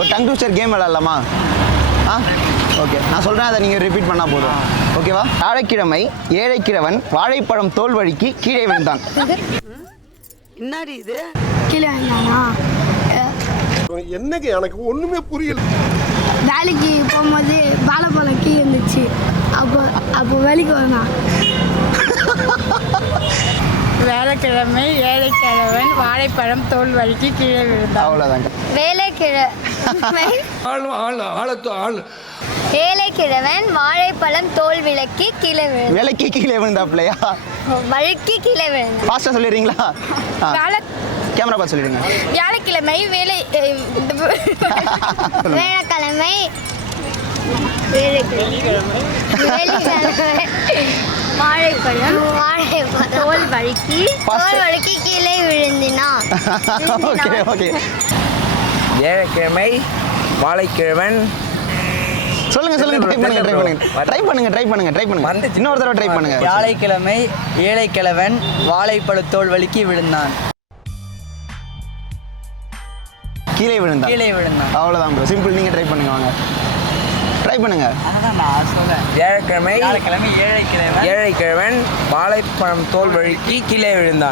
ஒரு tongue twister game விளையாடலாமா? Okay, நான் சொல்கிறேன், அதை நீங்கள் ரிப்பீட் பண்ணால் போதும். ஓகேவா? வியாழக்கிழமை ஏழைக்கிழவன் வாழைப்பழம் தோல் வழுக்கி கீழே விழுந்தான். என்னடி இது? கீழே விழுந்தானா? என்னங்க எனக்கு ஒண்ணுமே புரியல. வேலைக்கு போகும்போது வாழைப்பழம் கீழே இருந்துச்சு. அப்போ வேலைக்கு வந்தான். வேலைக்கிழமை ஏழைக்கிழவன் வாழைப்பழம் தோல் வழுக்கி கீழே விழுந்தான். அவ்வளோதாங்க. ஏழைக்கிழவன் வாழைப்பழம் தோல் விளக்கி கீழே விழுந்தான். விலைக்கு கீழே விழுந்தாப்லையா? வழுக்கி கீழே விழுந்தான். ஃபாஸ்ட்டாக சொல்லிடுறீங்களா? கேமரா பார்த்து சொல்லிடுங்க. வியாழக்கிழமை வேலைக்கிழமை வாழைப்பழம் தோல் வழுக்கி கீழே விழுந்தினான். Okay okay. ஏழைக்கிழமை வாழைக்கிழவன். சொல்லுங்க ட்ரை பண்ணுங்க. இன்னொரு தடவை ட்ரை பண்ணுங்க. வியாழக்கிழமை ஏழைக்கிழவன் வாழைப்பழத்தோல் வழுக்கி விழுந்தான். கீழே விழுந்தான். அவ்வளோதான் ப்ரோ, சிம்பிள். நீங்கள் ட்ரை பண்ணுங்க, வாங்க ட்ரை பண்ணுங்க. அதான் நான் சொல்றேன். வியாழக்கிழமை ஏழைக்கிழவன் ஏழைக்கிழவன் வாழைப்பழம் தோல் வழுக்கி கீழே விழுந்தான்.